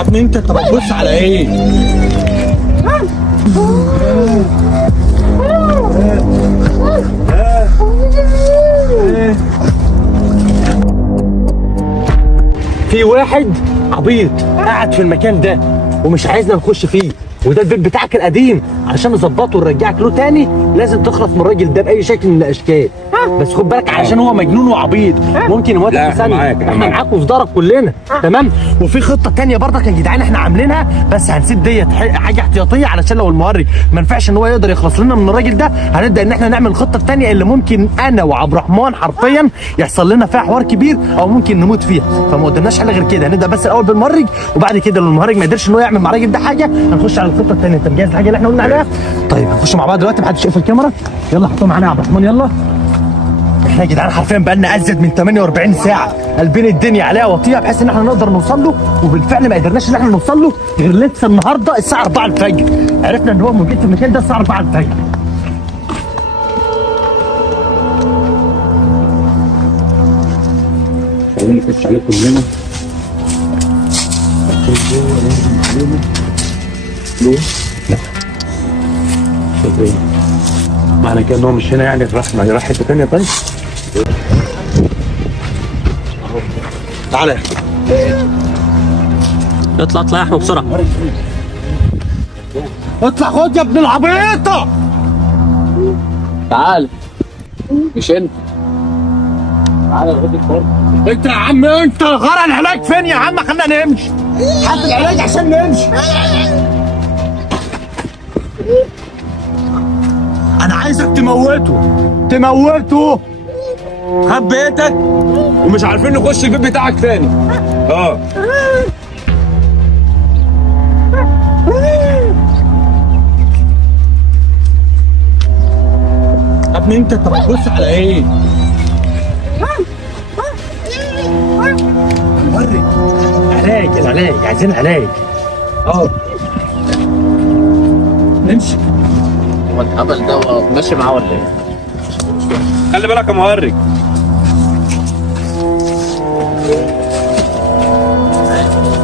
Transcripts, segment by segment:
يا ابني انت بتبص على ايه؟ في واحد عبيط قاعد في المكان ده ومش عايزنا نخش فيه، وده البيت بتاعك القديم. علشان نظبطه ونرجعك له تاني لازم تخلص من الراجل ده باي شكل من الاشكال. بس خد بالك علشان هو مجنون وعبيط ممكن يموتك في ثانيه. احنا معاك وفي دارك كلنا تمام. وفي خطه تانيه برضك يا جدعان احنا عاملينها، بس هنسيب ديت حاجه احتياطيه علشان لو المهرج ما ينفعش ان هو يقدر يخلص لنا من الراجل ده، هنبدا ان احنا نعمل الخطه التانيه اللي ممكن انا وعبد الرحمن حرفيا يحصل لنا فيها حوار كبير او ممكن نموت فيها. فما قدامناش حل غير كده، هنبدا بس الاول بالمهرج وبعد كده لو المهرج ما قدرش ان هو يعمل مع الراجل ده حاجه هنخش على الخطه الثانيه. انت مجهز الحاجه اللي احنا قلنا عليها؟ طيب هنخش مع بعض دلوقتي، محدش يقفل الكاميرا. يلا حطوها معانا يا عبد الرحمن يلا. احنا يا جدعان حرفيا بقالنا ازيد من 48 ساعه قلبين الدنيا عليها وطيها بحيث ان احنا نقدر نوصل له، وبالفعل ما قدرناش ان احنا نوصل له غير لسه النهارده الساعه 4 الفجر. عرفنا ان هو موجود في المكان ده الساعه 4 الفجر. خلينا نخش عليه كلنا. لا معنى كده ان هو مش هنا يعني راح حته ثانيه. طيب تعالى اطلع يا احمد بسرعه. اطلع خد يا ابن العبيطه. تعال مش انت. تعال خد الفرد. انت يا عم انت غرق العلاج فين يا عم؟ خلينا نمشي. حط العلاج عشان نمشي. انا عايزك تموته. خد بيتك ومش عارفين نخش البيت بتاعك تاني. يا ابني انت بتبص على ايه؟ وري العلاج عايزين علاج. نمشي. هو الهبل ده ماشي معاه ولا ايه؟ خلي بالك يا مهرج.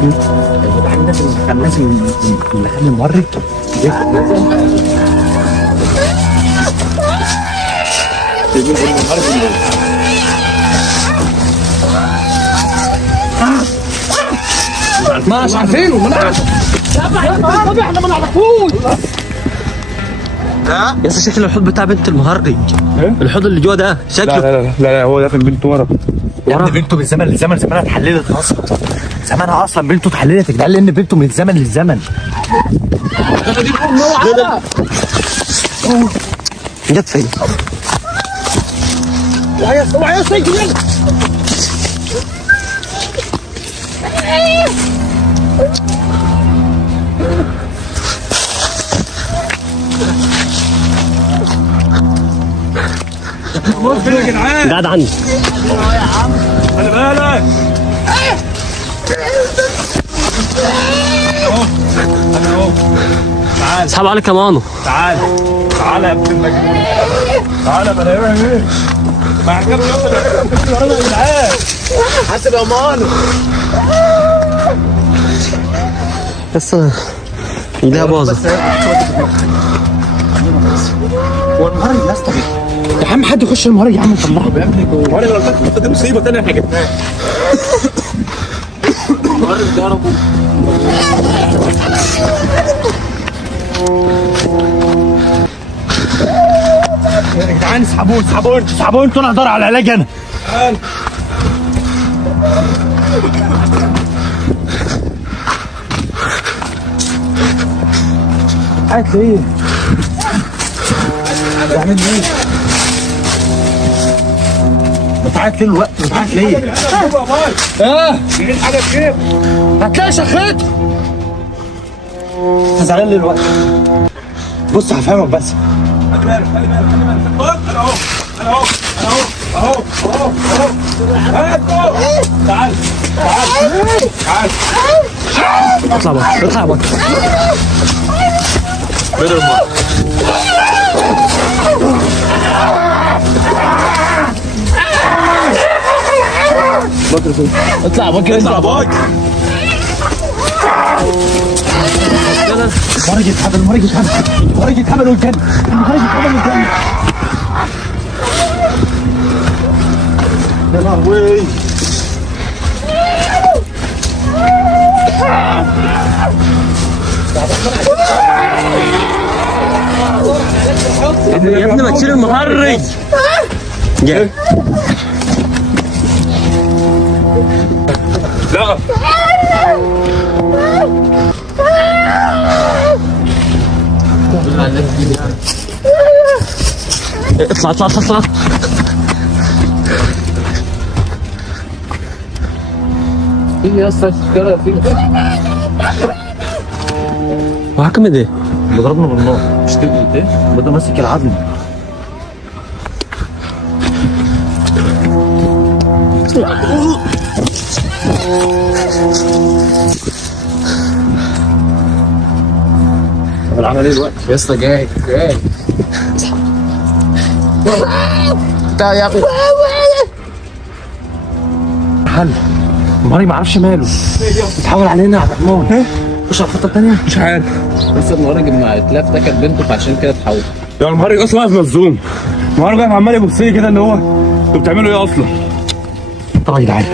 يا جدعان لازم نخلي المهرج مش عارفينه. طب احنا ما نعرفوش. يا اسطى شكل الحوض بتاع بنت المهرج. الحوض اللي جوه ده شكله. لا هو ده كان بنته ورا. يا ابني بنته من زمن لزمن زمانها اتحللت اصلا. زمانها اصلا بنته اتحللت يا جدعان لان بنته من زمن للزمن. جت فين؟ اوعى يا سيدي. فين يا جدعان؟ قاعد عندي. يا عم خلي بالك. اهو تعال. اسحب عليك يا مانو. تعال يا ابن المجنون. تعال بلا ايه؟ ما عجبني يا جدعان. حاسب يا مانو. بس ايديها باظت. هو المهرج يا اسطى يا عم حد يخش المهرج يا عم طلعه يا ابني وانا لو كنت دي مصيبه ثانيه احنا جبناها. المهرج ده ربو. يا جدعان اسحبوه انتوا. انا هدور على العلاج انا. هات ليه؟ بتعمل ايه؟ بتعاد ليه الوقت؟ بتعاد ليه؟ جايين حاجه كده. هتلاقي شخيط. انت زعلان ليه الوقت؟ بص هفهمك بس. خلي بالك. اهو. تعال. اطلع بط. بدر ما اطلع بط. اطلع باك. المهرج اتحبل، المهرج اتحبل، المهرج اتحبل والجن، المهرج اتحبل والجن. يا لهوي. يا ابني ما تشيل المهرج. جاي. لا اطلع اطلع اطلع. ايه يا اسطى الشكاره فين؟ وحكم ايه؟ بضربنا بالنار. مش كده ايه؟ بدأ ماسك العظم. طب العمل ايه دلوقتي؟ يا اسطى جاي تعال يا ابني. حل. المهرج ما اعرفش ماله. بتحاول علينا يا عبد الرحمن. خش على الخطه الثانيه. مش عارف. بس المهرج لما اتلف ده كانت بنته فعشان كده اتحول. يا المهرج اصلا واقف مصدوم. المهرج واقف عمال يبص لي كده اللي هو انتوا بتعملوا ايه اصلا؟ طبعا يا جدعان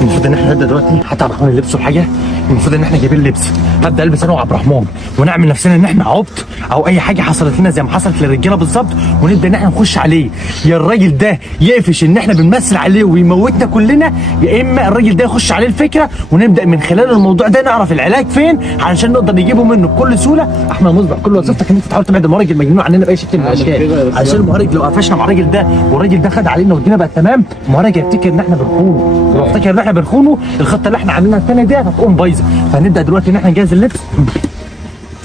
المفروض ان احنا نبدا دلوقتي. حتى عبد الرحمن لبسه الحاجه. المفروض ان احنا جايبين لبس. هبدا البس انا وعبد الرحمن ونعمل نفسنا ان احنا عبط او اي حاجه حصلت لنا زي ما حصلت للرجاله بالظبط، ونبدا ان احنا نخش عليه. يا الراجل ده يقفش ان احنا بنمثل عليه ويموتنا كلنا، يا اما الراجل ده يخش عليه الفكره ونبدا من خلال الموضوع ده نعرف العلاج فين علشان نقدر نجيبه منه بكل سهوله. احمد مصبح كل وظيفتك ان انت تحاول تبعد المهرج المجنون عننا باي شكل من الاشكال، عشان المهرج لو قفشنا مع الراجل ده والراجل ده خد علينا والدنيا بقت تمام، المهرج هيفتكر ان احنا بنخونه. لو افتكر ان احنا بنخونه الخطه اللي احنا عاملينها الثانيه دي هتقوم بايظه. فهنبدا دلوقتي ان احنا نجهز اللبس.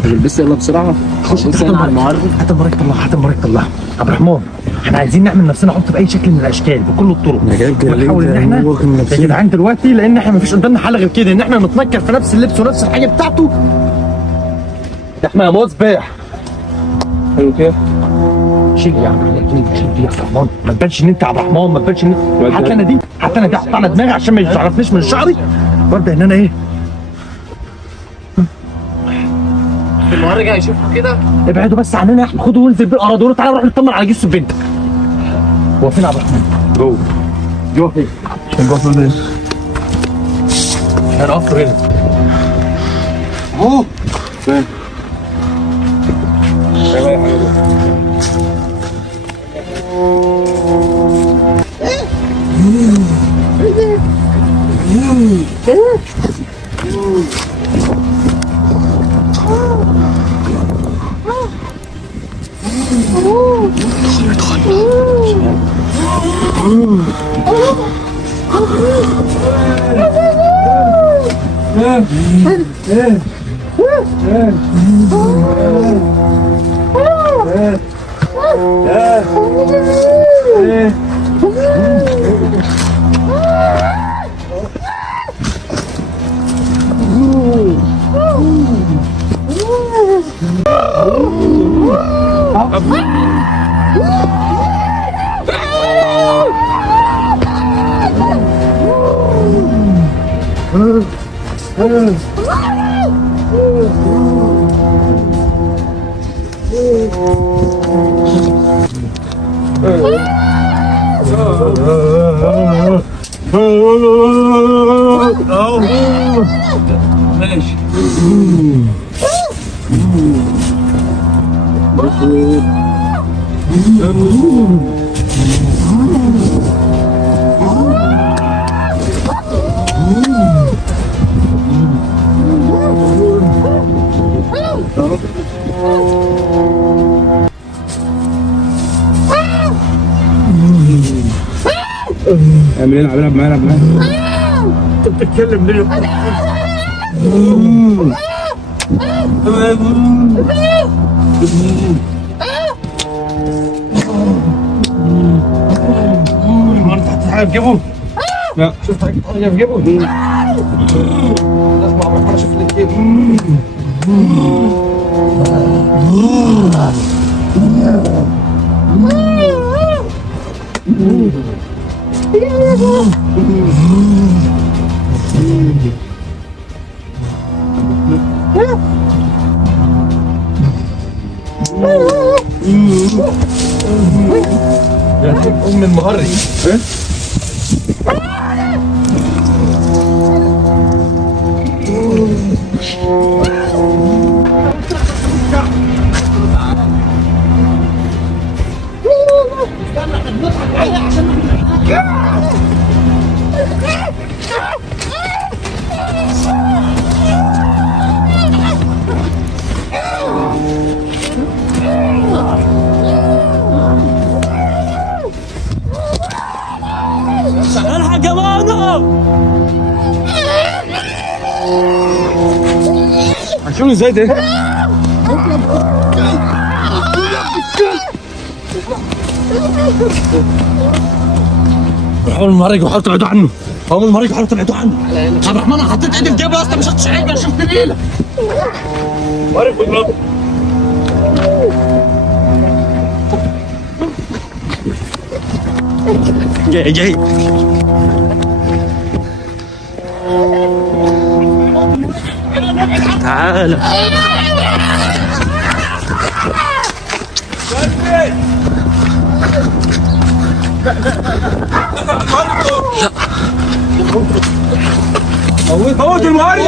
البس يلا بسرعه. خش بص تحت انا على المهرج. المهرج. حتى المهرج طلعها، حتى المهرج طلعها. عبد الرحمن احنا عايزين نعمل نفسنا عبط باي شكل من الاشكال بكل الطرق. ونحاول ان احنا يا جدعان دلوقتي لان احنا مفيش قدامنا حل غير كده ان احنا نتنكر في نفس اللبس ونفس الحاجه بتاعته. احنا يا مصباح حلو كده. شيل يا عم، شيل دي يا عبد الرحمن. ما تبانش ان انت عبد الرحمن، ما تبانش ان انت. هات لنا دي، هات لنا دي، حط على دماغي عشان ما يعرفنيش من شعري. وابدا ان انا ايه. المهرج هيشوفه كده. ابعدوا بس عننا يا احمد. خدوا وانزل بالارض وقولوا تعالى نروح نطمن على جثه بنتك. هو فين عبد الرحمن؟ جوه. جوه فين؟ جوه فين؟ هنقف هنا. اهو. فين؟ يلا يا حبيبي. ماشي. اعمل ايه؟ العب معايا، العب معايا. انت بتتكلم ليه؟ انت هتحاول تجيبه؟ لا. شفت حاجه في جيبه؟ لازم عبد الرحمن اشوف اللي في جيبه. المهرج. الحق يا مانو. هنشوفه ازاي ده؟ حاول المهرج وحاول تبعدوا عنه. حاول المهرج وحاول تبعدوا عنه. عبد الرحمن انا حطيت ايدي في جيبي اصلا مش هتشعيب انا شفت ليله. عارف بالظبط. جاي تعال. موت المهرج.